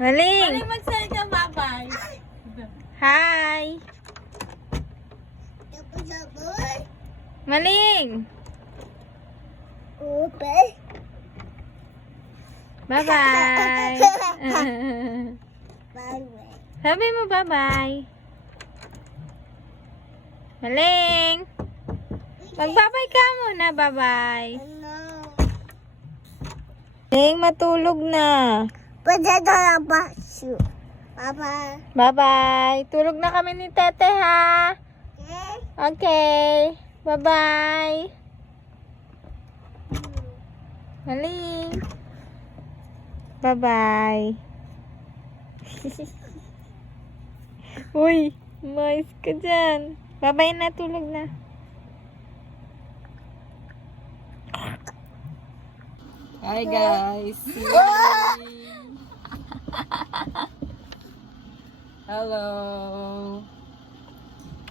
Maling! Maling magsalita, babay. Hi! Maling! Bye-bye! Sabi mo bye-bye. Maling! Magbabay ka muna, bye-bye. Maling, matulog na. Bye-bye. Tulog na kami ni Tete, ha? Okay. Bye-bye. Maling. Bye-bye. Uy, mais ka dyan. Bye-bye na, tulog na. Hi guys. Hello.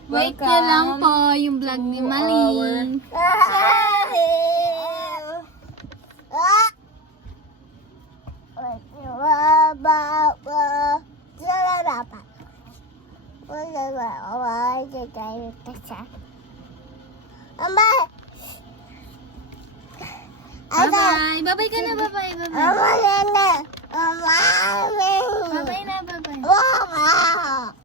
Wait na lang po yung vlog ni Maling. Bye-bye. Bye-bye ka na, bye-bye. Bye-bye. Bye-bye na, bye-bye.